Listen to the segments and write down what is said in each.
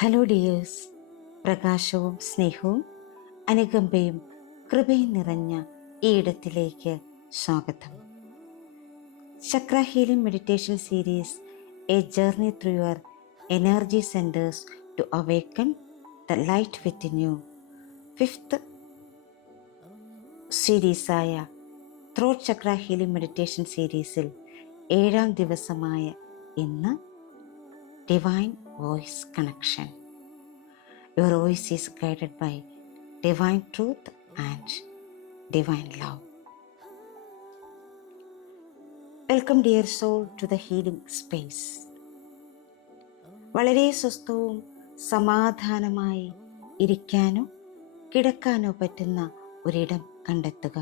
Hello dears, പ്രകാശവും സ്നേഹവും അനുകമ്പയും കൃപയും നിറഞ്ഞ ഈ ഇടത്തിലേക്ക് സ്വാഗതം. Chakra healing meditation series, a journey through your energy centres to awaken the light within you. 5th സീരീസായ ത്രോട്ട് ചക്ര ഹീലിംഗ് മെഡിറ്റേഷൻ സീരീസിൽ 7ാം ദിവസമായ ഇന്ന് divine voice connection. Your voice is guided by divine truth and divine love. Welcome dear soul to the healing space. വളരെ സ്വസ്ഥവും സമാധാനമായി ഇരിക്കാനോ കിടക്കാനോ പറ്റുന്ന ഒരിടം കണ്ടെത്തുക.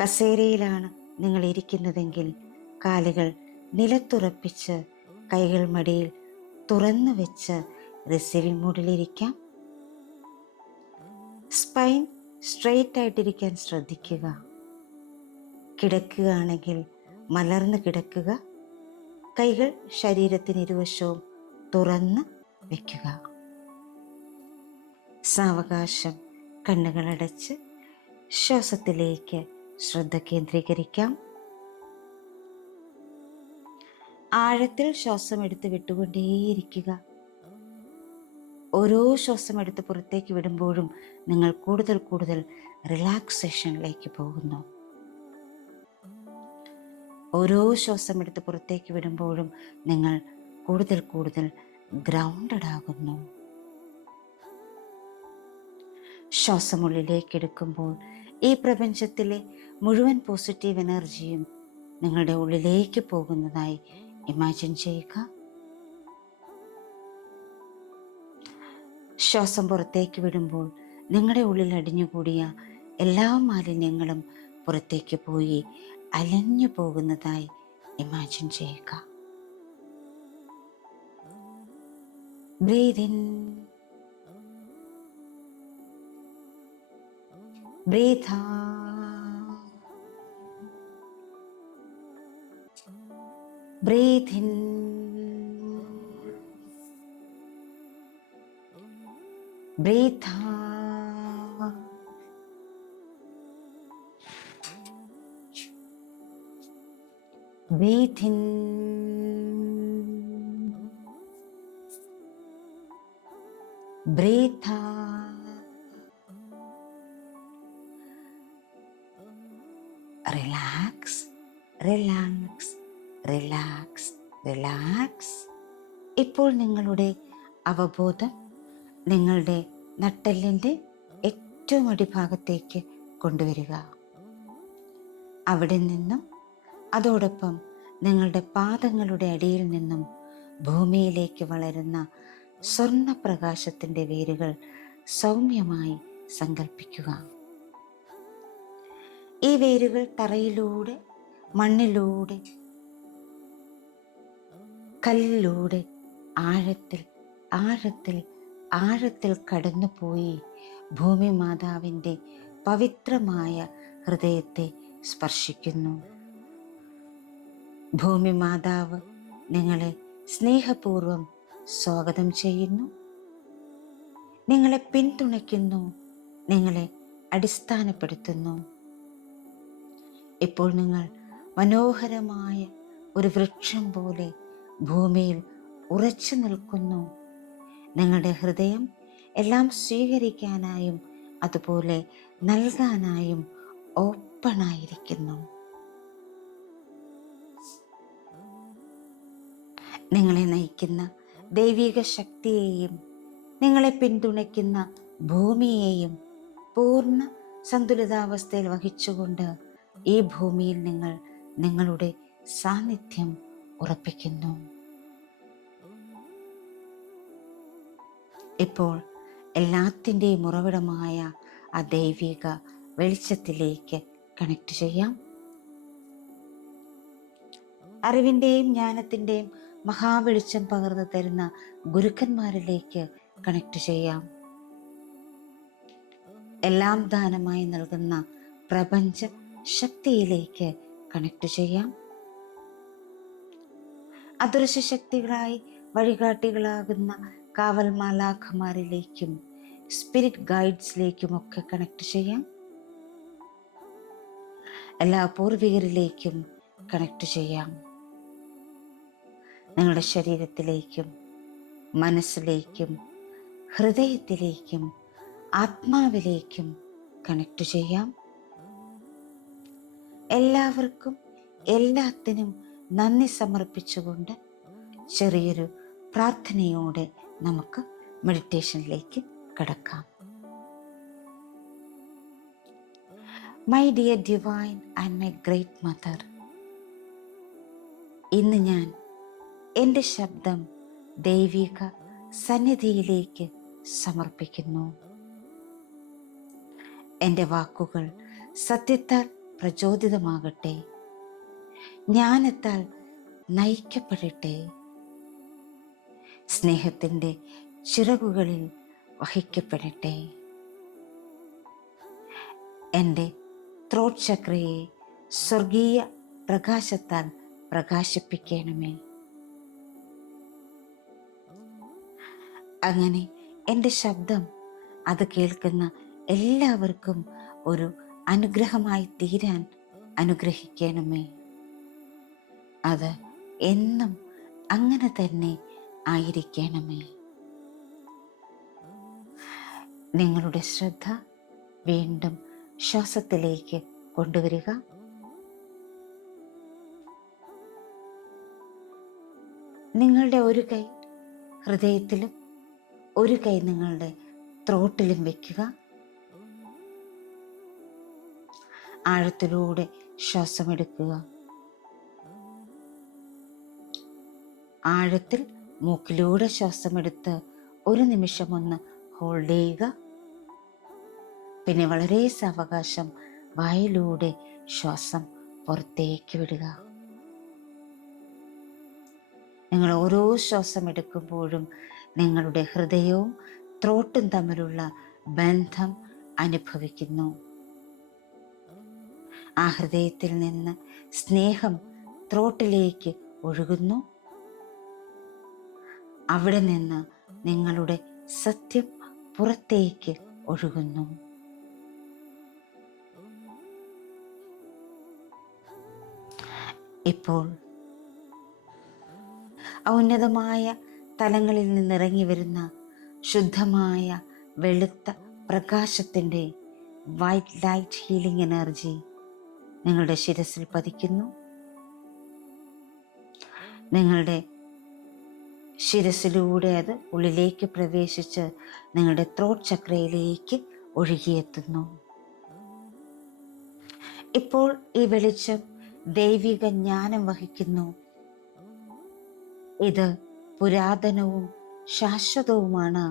കസേരയിലാണ് നിങ്ങൾ ഇരിക്കുന്നതെങ്കിൽ കാലുകൾ നിലത്തുറപ്പിച്ച് കൈകൾ മടിയിൽ തുറന്നു വെച്ച് റിസീവിംഗ് മൂഡിലിരിക്കാം. സ്പൈൻ സ്ട്രെയിറ്റ് ആയിട്ടിരിക്കാൻ ശ്രദ്ധിക്കുക. കിടക്കുകയാണെങ്കിൽ മലർന്ന് കിടക്കുക. കൈകൾ ശരീരത്തിന് ഇരുവശവും തുറന്ന് വയ്ക്കുക. സാവകാശം കണ്ണുകളടച്ച് ശ്വാസത്തിലേക്ക് ശ്രദ്ധ കേന്ദ്രീകരിക്കാം. ആഴത്തിൽ ശ്വാസം എടുത്ത് വിട്ടുകൊണ്ടേയിരിക്കുക. ഓരോ ശ്വാസം എടുത്ത് പുറത്തേക്ക് വിടുമ്പോഴും നിങ്ങൾ കൂടുതൽ കൂടുതൽ റിലാക്സേഷനിലേക്ക് പോകുന്നു. ഓരോ ശ്വാസം എടുത്ത് പുറത്തേക്ക് വിടുമ്പോഴും നിങ്ങൾ കൂടുതൽ കൂടുതൽ ഗ്രൗണ്ടഡ് ആകുന്നു. ശ്വാസമുള്ളിലേക്ക് എടുക്കുമ്പോൾ ഈ പ്രപഞ്ചത്തിലെ മുഴുവൻ പോസിറ്റീവ് എനർജിയും നിങ്ങളുടെ ഉള്ളിലേക്ക് പോകുന്നതായി ഇമാജിൻ ചെയ്യുക. ശ്വാസം പുറത്തേക്ക് വിടുമ്പോൾ നിങ്ങളുടെ ഉള്ളിൽ അടിഞ്ഞുകൂടിയ എല്ലാ മാലിന്യങ്ങളും പുറത്തേക്ക് പോയി അലഞ്ഞു പോകുന്നതായി ഇമാജിൻ ചെയ്യുക. Breathe in, breathe out, breathe in, breathe out. Breathe in. Breathe out. Relax, relax, relax, relax. ഇപ്പോൾ നിങ്ങളുടെ അവബോധം നിങ്ങളുടെ നട്ടെല്ലിൻ്റെ ഏറ്റവും അടിഭാഗത്തേക്ക് കൊണ്ടുവരിക. അവിടെ നിന്നും അതോടൊപ്പം നിങ്ങളുടെ പാദങ്ങളുടെ അടിയിൽ നിന്നും ഭൂമിയിലേക്ക് വളരുന്ന സ്വർണ്ണപ്രകാശത്തിൻ്റെ വേരുകൾ സൗമ്യമായി സങ്കല്പിക്കുക. ഈ വേരുകൾ തറയിലൂടെ, മണ്ണിലൂടെ, കല്ലിലൂടെ ആഴത്തിൽ ആഴത്തിൽ ആഴത്തിൽ കടന്നുപോയി ഭൂമി മാതാവിൻ്റെ പവിത്രമായ ഹൃദയത്തെ സ്പർശിക്കുന്നു. ഭൂമി മാതാവ് നിങ്ങളെ സ്നേഹപൂർവം സ്വാഗതം ചെയ്യുന്നു, നിങ്ങളെ പിന്തുണയ്ക്കുന്നു, നിങ്ങളെ അടിസ്ഥാനപ്പെടുത്തുന്നു. ഇപ്പോൾ നിങ്ങൾ മനോഹരമായ ഒരു വൃക്ഷം പോലെ ഭൂമിയിൽ ഉറച്ചു നിൽക്കുന്നു. നിങ്ങളുടെ ഹൃദയം എല്ലാം സ്വീകരിക്കാനായും അതുപോലെ നൽകാനായും ഓപ്പണായിരിക്കുന്നു. നിങ്ങളെ നയിക്കുന്ന ദൈവിക ശക്തിയെയും നിങ്ങളെ പിന്തുണയ്ക്കുന്ന ഭൂമിയെയും പൂർണ്ണ സന്തുലിതാവസ്ഥയിൽ വഹിച്ചുകൊണ്ട് ഈ ഭൂമിയിൽ നിങ്ങൾ നിങ്ങളുടെ സാന്നിധ്യം ഉറപ്പിക്കുന്നു. ഇപ്പോൾ എല്ലാത്തിൻ്റെയും ഉറവിടമായ ആ ദൈവിക വെളിച്ചത്തിലേക്ക് കണക്ട് ചെയ്യാം. അറിവിൻ്റെയും ജ്ഞാനത്തിൻ്റെയും മഹാവെളിച്ചം പകർന്നു തരുന്ന ഗുരുക്കന്മാരിലേക്ക് കണക്ട് ചെയ്യാം. എല്ലാം ദാനമായി നൽകുന്ന പ്രപഞ്ച ശക്തിയിലേക്ക് കണക്ട് ചെയ്യാം. അദൃശ്യ ശക്തികളായി വഴികാട്ടികളാകുന്ന കാവൽ മാലാഖമാരിലേക്കും സ്പിരിറ്റ് ഗൈഡ്സിലേക്കുമൊക്കെ കണക്ട് ചെയ്യാം. എല്ലാ പൂർവികരിലേക്കും കണക്ട് ചെയ്യാം. നിങ്ങളുടെ ശരീരത്തിലേക്കും മനസ്സിലേക്കും ഹൃദയത്തിലേക്കും ആത്മാവിലേക്കും കണക്ട് ചെയ്യാം. എല്ലാവർക്കും എല്ലാത്തിനും നന്ദി സമർപ്പിച്ചുകൊണ്ട് ചെറിയൊരു പ്രാർത്ഥനയോടെ നമുക്ക് മെഡിറ്റേഷനിലേക്ക് കടക്കാം. My dear divine and my great mother, ഇന്ന് ഞാൻ എൻ്റെ ശബ്ദം ദൈവിക സന്നിധിയിലേക്ക് സമർപ്പിക്കുന്നു. എൻ്റെ വാക്കുകൾ സത്യത്താൽ പ്രചോദിതമാകട്ടെ, ജ്ഞാനത്താൽ നയിക്കപ്പെടട്ടെ, സ്നേഹത്തിൻ്റെ ചിറകുകളിൽ വഹിക്കപ്പെടട്ടെ. എൻ്റെ ത്രോട്ട് ചക്രയെ സ്വർഗീയ പ്രകാശത്താൽ പ്രകാശിപ്പിക്കണമേ. അങ്ങനെ എൻ്റെ ശബ്ദം അത് കേൾക്കുന്ന എല്ലാവർക്കും ഒരു അനുഗ്രഹമായി തീരാൻ അനുഗ്രഹിക്കണമേ. അത് എന്നും അങ്ങനെ തന്നെ ആയിരിക്കണമേ. നിങ്ങളുടെ ശ്രദ്ധ വീണ്ടും ശ്വാസത്തിലേക്ക് കൊണ്ടുവരിക. നിങ്ങളുടെ ഒരു കൈ ഹൃദയത്തിലും ഒരു കൈ നിങ്ങളുടെ ത്രോട്ടിലും വയ്ക്കുക. ആഴത്തിലൂടെ ശ്വാസമെടുക്കുക. ആഴത്തിൽ മൂക്കിലൂടെ ശ്വാസമെടുത്ത് ഒരു നിമിഷം ഒന്ന് ഹോൾഡ് ചെയ്യുക. പിന്നെ വളരെ സാവകാശം വായിലൂടെ ശ്വാസം പുറത്തേക്ക് വിടുക. നിങ്ങൾ ഓരോ ശ്വാസം എടുക്കുമ്പോഴും നിങ്ങളുടെ ഹൃദയവും ത്രോട്ടും തമ്മിലുള്ള ബന്ധം അനുഭവിക്കുന്നു. ആ ഹൃദയത്തിൽ നിന്ന് സ്നേഹം ത്രോട്ടിലേക്ക് ഒഴുകുന്നു. അവിടെ നിന്ന് നിങ്ങളുടെ സത്യം പുറത്തേക്ക് ഒഴുകുന്നു. ഇപ്പോൾ ഔന്നതമായ തലങ്ങളിൽ നിന്നിറങ്ങി വരുന്ന ശുദ്ധമായ വെളുത്ത പ്രകാശത്തിൻ്റെ വൈറ്റ് ലൈറ്റ് ഹീലിംഗ് എനർജി നിങ്ങളുടെ ശിരസിൽ പതിക്കുന്നു. നിങ്ങളുടെ ശിരസിലൂടെ അത് ഉള്ളിലേക്ക് പ്രവേശിച്ച് നിങ്ങളുടെ ത്രോട്ട് ചക്രയിലേക്ക് ഒഴുകിയെത്തുന്നു. ഇപ്പോൾ ഈ വെളിച്ചം ദൈവിക ജ്ഞാനം വഹിക്കുന്നു. ഇത് പുരാതനവും ശാശ്വതവുമാണ്.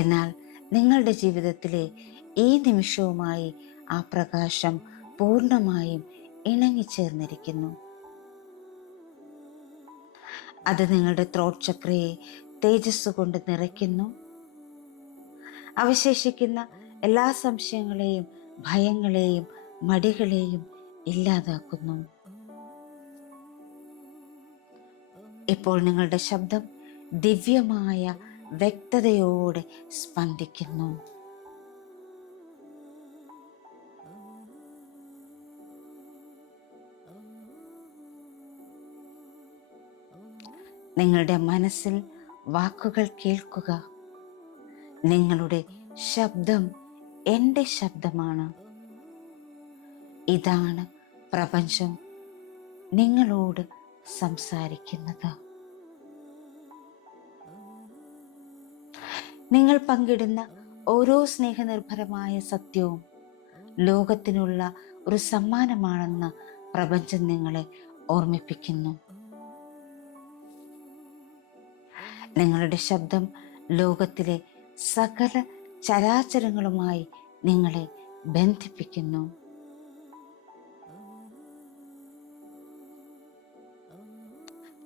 എന്നാൽ നിങ്ങളുടെ ജീവിതത്തിലെ ഈ നിമിഷവുമായി ആ പ്രകാശം പൂർണ്ണമായും ഇണങ്ങിച്ചേർന്നിരിക്കുന്നു. അത് നിങ്ങളുടെ ത്രോട്ട് ചക്രയെ തേജസ് കൊണ്ട് നിറയ്ക്കുന്നു. അവശേഷിക്കുന്ന എല്ലാ സംശയങ്ങളെയും ഭയങ്ങളെയും മടികളെയും ഇല്ലാതാക്കുന്നു. ഇപ്പോൾ നിങ്ങളുടെ ശബ്ദം ദിവ്യമായ വ്യക്തതയോടെ സ്പന്ദിക്കുന്നു. നിങ്ങളുടെ മനസ്സിൽ വാക്കുകൾ കേൾക്കുക. നിങ്ങളുടെ ശബ്ദം എൻ്റെ ശബ്ദമാണ്. ഇതാണ് പ്രപഞ്ചം നിങ്ങളോട് സംസാരിക്കുന്നത്. നിങ്ങൾ പങ്കിടുന്ന ഓരോ സ്നേഹനിർഭരമായ സത്യവും ലോകത്തിനുള്ള ഒരു സമ്മാനമാണെന്ന് പ്രപഞ്ചം നിങ്ങളെ ഓർമ്മിപ്പിക്കുന്നു. നിങ്ങളുടെ ശബ്ദം ലോകത്തിലെ സകല ചരാചരങ്ങളുമായി നിങ്ങളെ ബന്ധിപ്പിക്കുന്നു.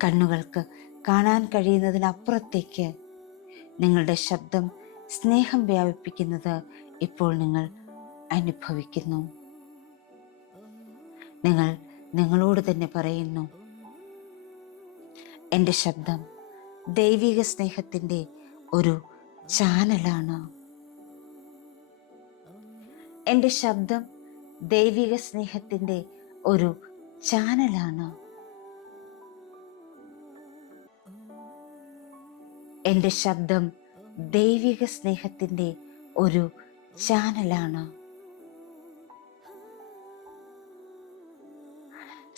കണ്ണുകൾക്ക് കാണാൻ കഴിയുന്നതിനപ്പുറത്തേക്ക് നിങ്ങളുടെ ശബ്ദം സ്നേഹം വ്യാപിപ്പിക്കുന്നത് ഇപ്പോൾ നിങ്ങൾ അനുഭവിക്കുന്നു. നിങ്ങൾ നിങ്ങളോട് തന്നെ പറയുന്നു, എൻ്റെ ശബ്ദം ദൈവിക സ്നേഹത്തിൻ്റെ ഒരു ചാനലാണ്. എൻ്റെ ശബ്ദം ദൈവിക സ്നേഹത്തിൻ്റെ ഒരു ചാനലാണ്. എൻ്റെ ശബ്ദം ദൈവിക സ്നേഹത്തിൻ്റെ ഒരു ചാനലാണ്.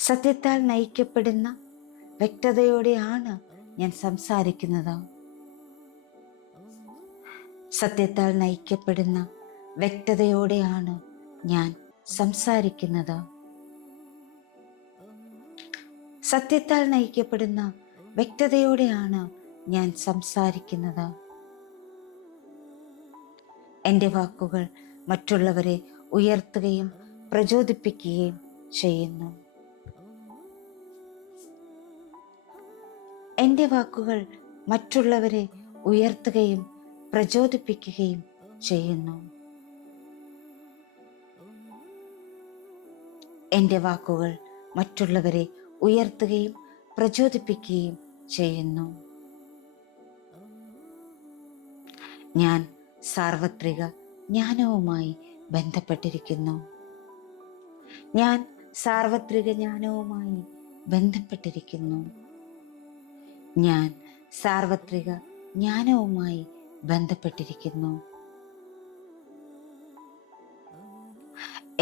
സത്യത്താൽ നയിക്കപ്പെടുന്ന വ്യക്തതയോടെയാണ് ഞാൻ സംസാരിക്കുന്നത്. സത്യത്താൽ നയിക്കപ്പെടുന്ന വ്യക്തതയോടെയാണ് ഞാൻ സംസാരിക്കുന്നത്. സത്യത്താൽ നയിക്കപ്പെടുന്ന വ്യക്തതയോടെയാണ് ഞാൻ സംസാരിക്കുന്നത്. എൻ്റെ വാക്കുകൾ മറ്റുള്ളവരെ ഉയർത്തുകയും പ്രചോദിപ്പിക്കുകയും ചെയ്യുന്നു. എൻ്റെ വാക്കുകൾ മറ്റുള്ളവരെ ഉയർത്തുകയും പ്രചോദിപ്പിക്കുകയും ചെയ്യുന്നു. എൻ്റെ വാക്കുകൾ മറ്റുള്ളവരെ ഉയർത്തുകയും പ്രചോദിപ്പിക്കുകയും ചെയ്യുന്നു. ഞാൻ സാർവത്രിക ജ്ഞാനവുമായി ബന്ധപ്പെട്ടിരിക്കുന്നു. ഞാൻ സാർവത്രിക ജ്ഞാനവുമായി ബന്ധപ്പെട്ടിരിക്കുന്നു. ഞാൻ സാർവത്രിക ജ്ഞാനവുമായി ബന്ധപ്പെട്ടിരിക്കുന്നു.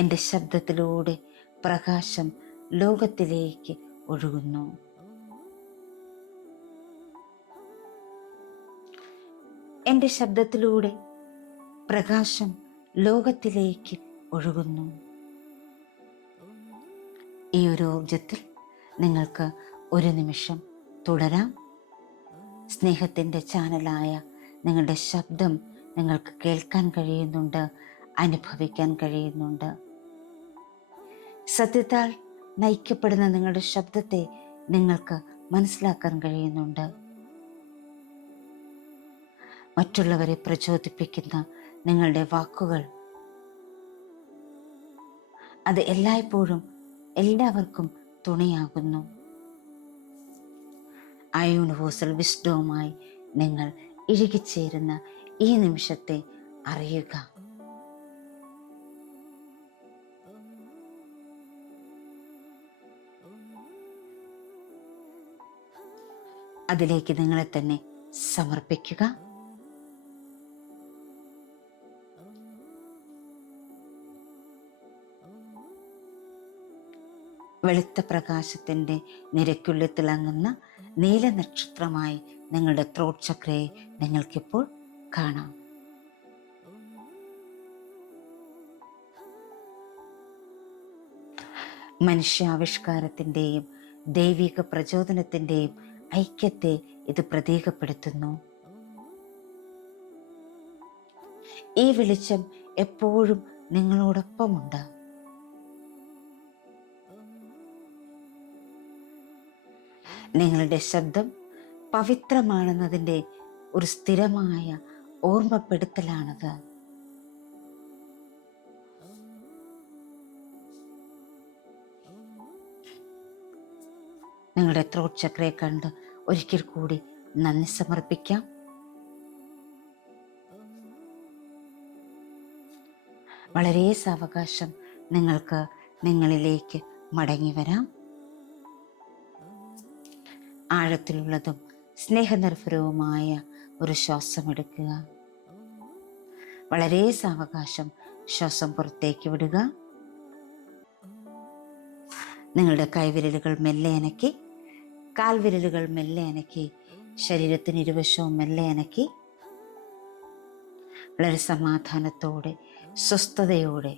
എൻ്റെ ശബ്ദത്തിലൂടെ പ്രകാശം ലോകത്തിലേക്ക് ഒഴുകുന്നു. എൻ്റെ ശബ്ദത്തിലൂടെ പ്രകാശം ലോകത്തിലേക്ക് ഒഴുകുന്നു. ഈ ഒരു ഊർജത്തിൽ നിങ്ങൾക്ക് ഒരു നിമിഷം തുടരാം. സ്നേഹത്തിൻ്റെ ചാനലായ നിങ്ങളുടെ ശബ്ദം നിങ്ങൾക്ക് കേൾക്കാൻ കഴിയുന്നുണ്ട്, അനുഭവിക്കാൻ കഴിയുന്നുണ്ട്. സത്യത്താൽ നയിക്കപ്പെടുന്ന നിങ്ങളുടെ ശബ്ദത്തെ നിങ്ങൾക്ക് മനസ്സിലാക്കാൻ കഴിയുന്നുണ്ട്. മറ്റുള്ളവരെ പ്രചോദിപ്പിക്കുന്ന നിങ്ങളുടെ വാക്കുകൾ അത് എല്ലായ്പ്പോഴും എല്ലാവർക്കും തുണയാകുന്നു. ആ യൂണിവേഴ്സൽ വിസ്ഡവുമായി നിങ്ങൾ ഇഴുകിച്ചേരുന്ന ഈ നിമിഷത്തെ അറിയുക. അതിലേക്ക് നിങ്ങളെ തന്നെ സമർപ്പിക്കുക. വെളുത്ത പ്രകാശത്തിൻ്റെ നിരക്കുള്ളിൽ തിളങ്ങുന്ന നീല നക്ഷത്രമായി നിങ്ങളുടെ ത്രോട്ട് ചക്രയെ നിങ്ങൾക്കിപ്പോൾ കാണാം. മനുഷ്യാവിഷ്കാരത്തിൻ്റെയും ദൈവിക പ്രചോദനത്തിൻ്റെയും ഐക്യത്തെ ഇത് പ്രതീകപ്പെടുത്തുന്നു. ഈ വെളിച്ചം എപ്പോഴും നിങ്ങളോടൊപ്പമുണ്ട്. നിങ്ങളുടെ ശബ്ദം പവിത്രമാണെന്നതിൻ്റെ ഒരു സ്ഥിരമായ ഓർമ്മപ്പെടുത്തലാണത്. നിങ്ങളുടെ ത്രോട്ട് ചക്രയെ കണ്ട് ഒരിക്കൽ കൂടി നന്ദി സമർപ്പിക്കാം. വളരെ സാവകാശം നിങ്ങൾക്ക് നിങ്ങളിലേക്ക് മടങ്ങി വരാം. ആഴത്തിലുള്ളതും സ്നേഹനിർഭരവുമായ ഒരു ശ്വാസമെടുക്കുക. വളരെ സാവകാശം ശ്വാസം പുറത്തേക്ക് വിടുക. നിങ്ങളുടെ കൈവിരലുകൾ മെല്ലെ അനക്കി, കാൽവിരലുകൾ മെല്ലെ അനക്കി, ശരീരത്തിന് ഇരുവശവും മെല്ലെ അനക്കി, വളരെ സമാധാനത്തോടെ സ്വസ്ഥതയോടെ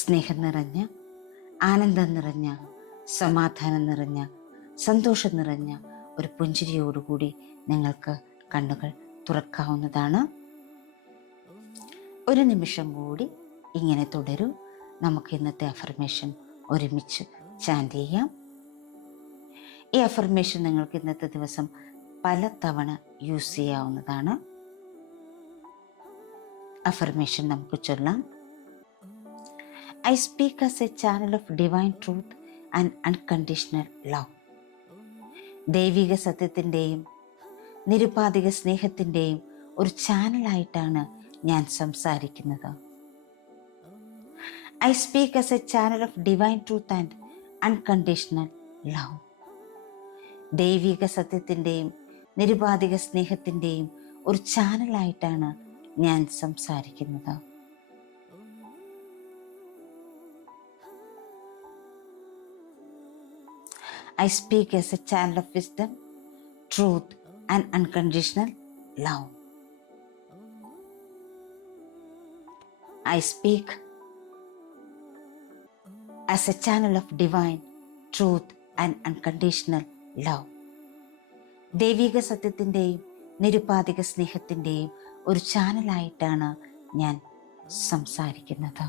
സ്നേഹം നിറഞ്ഞ, ആനന്ദം നിറഞ്ഞ, സമാധാനം നിറഞ്ഞ, സന്തോഷം നിറഞ്ഞ ഒരു പുഞ്ചിരിയോടുകൂടി നിങ്ങൾക്ക് കണ്ണുകൾ തുറക്കാവുന്നതാണ്. ഒരു നിമിഷം കൂടി ഇങ്ങനെ തുടരൂ. നമുക്ക് ഇന്നത്തെ അഫർമേഷൻ ഒരുമിച്ച് ചാൻറ്റ് ചെയ്യാം. ഈ അഫർമേഷൻ നിങ്ങൾക്ക് ഇന്നത്തെ ദിവസം പല തവണ യൂസ് ചെയ്യാവുന്നതാണ്. അഫർമേഷൻ നമുക്ക് ചൊല്ലാം. I speak as a channel of divine truth and unconditional love. ദൈവിക സത്യത്തിൻ്റെയും നിരുപാധിക സ്നേഹത്തിൻ്റെയും ഒരു ചാനലായിട്ടാണ് ഞാൻ സംസാരിക്കുന്നത്. I speak as a channel of divine truth and unconditional love. ദൈവിക സത്യത്തിൻ്റെയും നിരുപാധിക സ്നേഹത്തിൻ്റെയും ഒരു ചാനലായിട്ടാണ് ഞാൻ സംസാരിക്കുന്നത്. I speak as a channel of wisdom, truth and unconditional love. I speak as a channel of divine truth and unconditional love. ദൈവിക സത്യത്തിൻ്റെയും നിരുപാധിക സ്നേഹത്തിൻ്റെയും ഒരു ചാനലായിട്ടാണ് ഞാൻ സംസാരിക്കുന്നത്.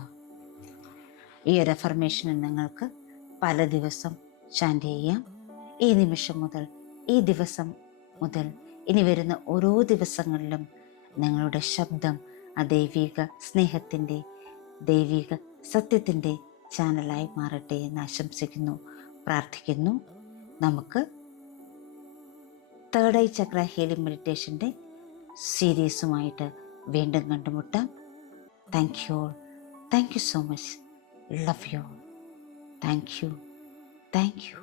ഈ ഒരു അഫർമേഷൻ നിങ്ങൾക്ക് പല ദിവസം ചാൻറ്റ് ചെയ്യാം. ഈ നിമിഷം മുതൽ, ഈ ദിവസം മുതൽ, ഇനി വരുന്ന ഓരോ ദിവസങ്ങളിലും നിങ്ങളുടെ ശബ്ദം ആ ദൈവിക സ്നേഹത്തിൻ്റെ, ദൈവിക സത്യത്തിൻ്റെ ചാനലായി മാറട്ടെ എന്ന് ആശംസിക്കുന്നു, പ്രാർത്ഥിക്കുന്നു. നമുക്ക് തേർഡ് ഐ ചക്ര ഹീലിംഗ് മെഡിറ്റേഷൻ്റെ സീരീസുമായിട്ട് വീണ്ടും കണ്ടുമുട്ടാം. Thank you all. Thank you so much. Love you all. Thank you. Thank you.